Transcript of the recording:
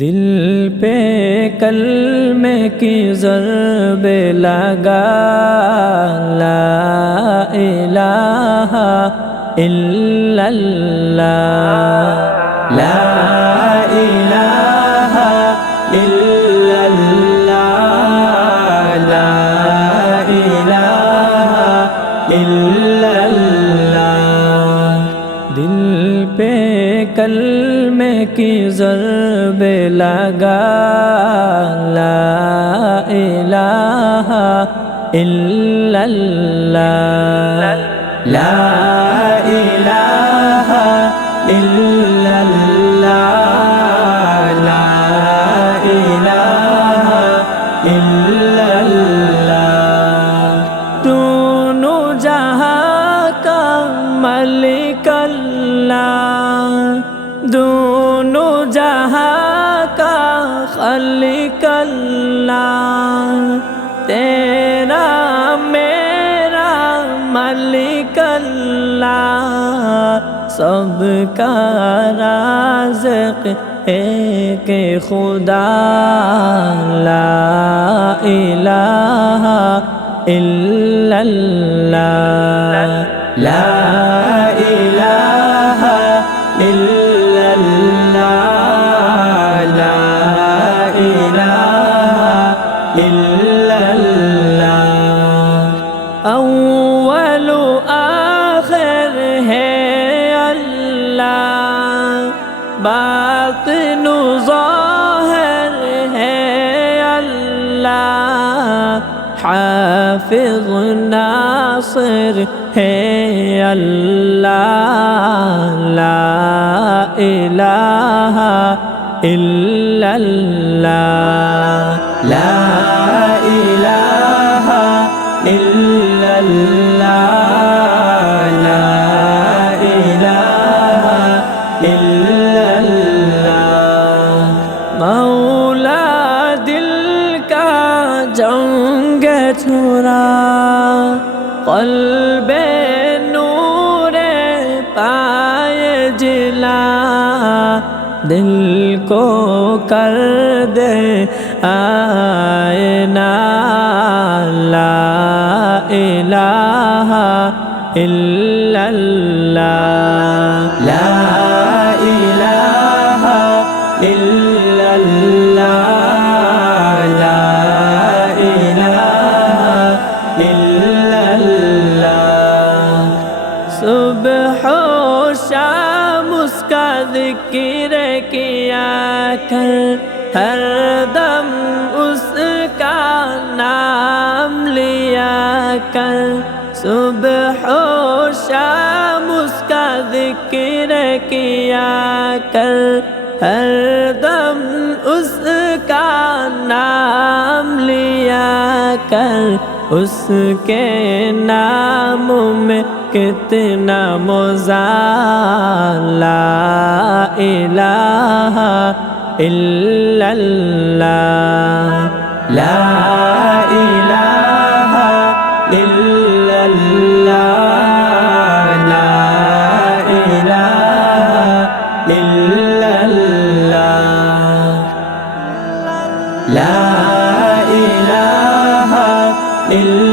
دل پہ کلمے کی ضرب لگا، لا الہ الا اللہ، لا الہ الا اللہ، لا الہ الا اللہ۔ دل پہ کلمے کی ضرب لگا، لا الہ الا اللہ، لا الہ الا اللہ، لا الہ الا اللہ۔ دونوں جہاں کا مالک اللہ، دونوں جہاں کا خالق اللہ، تیرا میرا مالک اللہ، سب کا رازق ایک خدا، لا الہ الا اللہ، لا الہ الا اللہ، لا الہ الا اللہ۔ اول و آخر ہے اللہ، باطن و ظاہر ہے اللہ، حافظ ناصر ہے اللہ، لا الہ الا اللہ، لا الہ الا اللہ، لا الہ الا اللہ۔ مولا دل کا جنگ چھڑا، قلب نور پائے جلا، دل کو کر دے آئینہ، لا الہ الا اللہ، لا الہ الا اللہ، لا الہ الا اللہ۔ صبح و شام اس کا ذکر کیا کر، ہر دم اس کا نام لیا کر، صبح و شام اس کا ذکر کیا کر، ہر دم اس کا نام لیا کر، اس کے نام میں کتنا مزہ، لا الہ الا اللہ، لا الہ الا اللہ، لا الہ الا اللہ، لا الہ الا